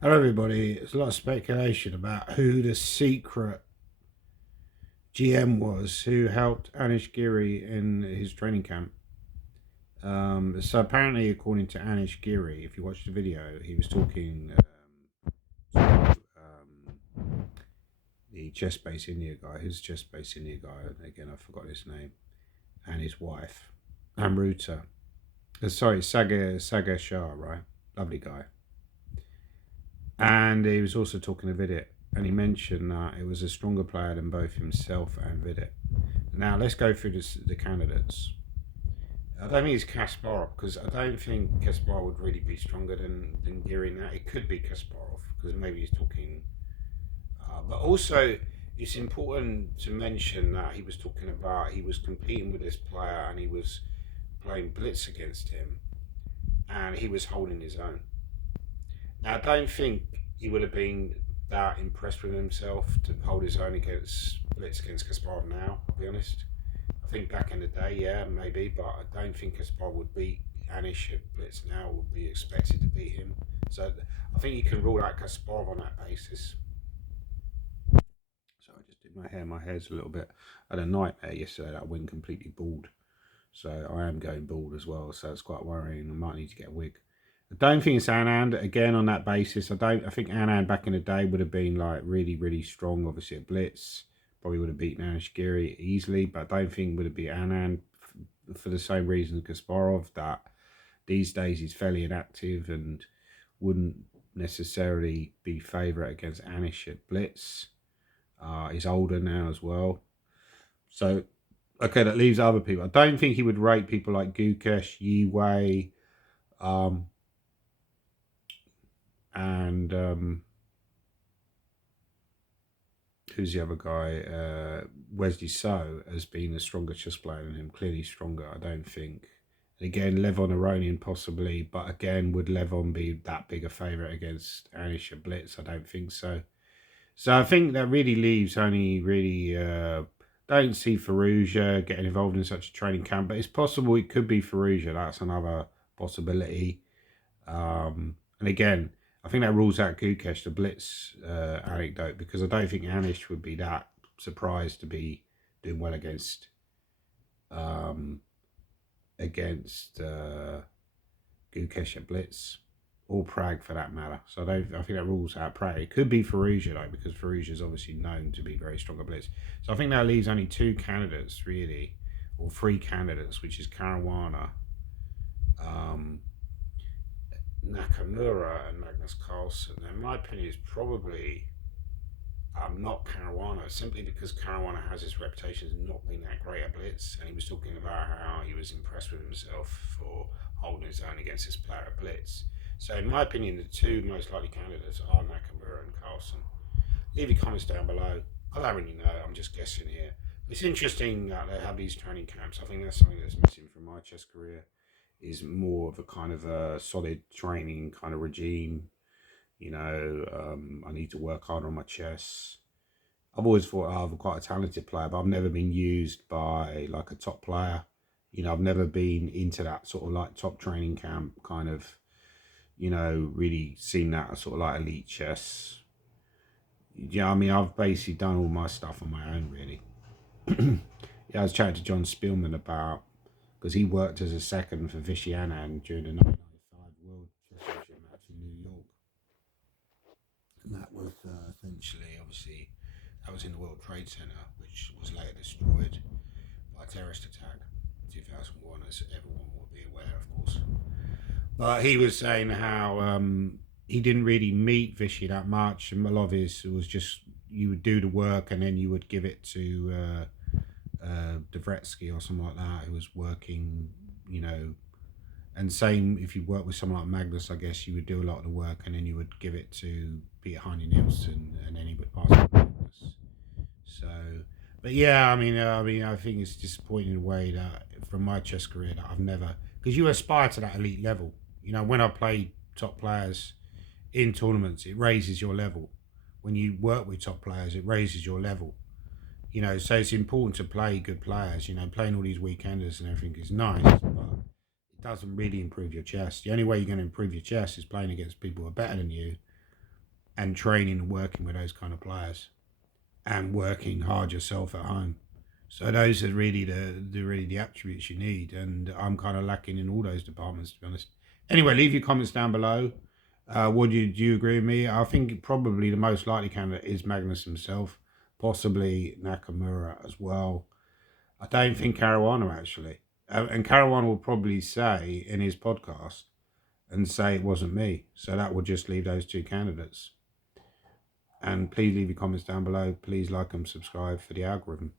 Hello, everybody. There's a lot of speculation about who the secret GM was who helped Anish Giri in his training camp. So apparently, according to Anish Giri, if you watch the video, he was talking to the chest base India guy. Who's chest base India guy? Again, I forgot his name. And his wife, Amruta. Sorry, Sagar Shah, right? Lovely guy. And he was also talking to Vidit, and he mentioned that it was a stronger player than both himself and Vidit. Now let's go through the candidates. I don't think it's Kasparov because I don't think Kasparov would really be stronger than Giri now. It could be Kasparov because maybe he's talking, but also it's important to mention that he was talking about he was competing with this player and he was playing blitz against him, and he was holding his own. Now, I don't think he would have been that impressed with himself to hold his own against Blitz against Kasparov now, I'll be honest. I think back in the day, yeah, maybe, but I don't think Kasparov would beat Anish at Blitz now, would be expected to beat him. So I think you can rule out Kasparov on that basis. So I just did my hair. My hair's a little bit. I had a nightmare yesterday that I went completely bald. So I am going bald as well. So it's quite worrying. I might need to get a wig. I don't think it's Anand again on that basis. I think Anand back in the day would have been like really, really strong. Obviously at Blitz, probably would have beaten Anish Giri easily, but I don't think would have beat Anand for the same reason as Kasparov. That these days he's fairly inactive and wouldn't necessarily be favourite against Anish at Blitz. He's older now as well, so okay, that leaves other people. I don't think he would rate people like Gukesh, Yi Wei, and who's the other guy? Wesley So as being a stronger chess player than him. Clearly stronger, I don't think. And again, Levon Aronian possibly, but again, would Levon be that big a favourite against Anish at Blitz? I don't think so. So I think that really leaves only really. Don't see Faruja getting involved in such a training camp, but it's possible it could be Faruja. That's another possibility. And again, I think that rules out Gukesh, the Blitz anecdote, because I don't think Anish would be that surprised to be doing well against Gukesh at Blitz or Prague for that matter. So I think that rules out Prague. It could be Faruja though, because Faruja is obviously known to be very strong at Blitz. So I think that leaves only two candidates really, or three candidates, which is Caruana, Nakamura and Magnus Carlsen. In my opinion, is probably not Caruana, simply because Caruana has his reputation as not being that great at Blitz, and he was talking about how he was impressed with himself for holding his own against this player at Blitz. So, in my opinion, the two most likely candidates are Nakamura and Carlsen. Leave your comments down below. I don't really know, I'm just guessing here. It's interesting that they have these training camps. I think that's something that's missing from my chess career, is more of a kind of a solid training kind of regime. I need to work harder on my chess. I've always thought I'm quite a talented player, but I've never been used by like a top player. I've never been into that sort of like top training camp kind of, really seen that as sort of like elite chess. Yeah, I mean, I've basically done all my stuff on my own, really. Yeah, I was chatting to John Spielman about, because he worked as a second for Vishy Anand during the 1995 World Chess Championship match in New York. And that was essentially, obviously, that was in the World Trade Center, which was later destroyed by a terrorist attack in 2001, as everyone will be aware, of course. But he was saying how he didn't really meet Vishy that much, and a lot of his was just you would do the work and then you would give it to Dvoretsky or something like that, who was working, and same if you work with someone like Magnus, I guess you would do a lot of the work and then you would give it to Peter Heine Nielsen and then he would pass it to Magnus. So, but yeah, I think it's disappointing in a way that from my chess career that I've never, because you aspire to that elite level. When I play top players in tournaments, it raises your level. When you work with top players, it raises your level. So it's important to play good players. Playing all these weekenders and everything is nice, but it doesn't really improve your chess. The only way you're going to improve your chess is playing against people who are better than you, and training and working with those kind of players and working hard yourself at home. So those are really the attributes you need, and I'm kind of lacking in all those departments, to be honest. Anyway, leave your comments down below. Do you agree with me? I think probably the most likely candidate is Magnus himself, possibly Nakamura as well. I don't think Caruana actually, and Caruana will probably say in his podcast and say it wasn't me. So that will just leave those two candidates. And please leave your comments down below. Please like and subscribe for the algorithm.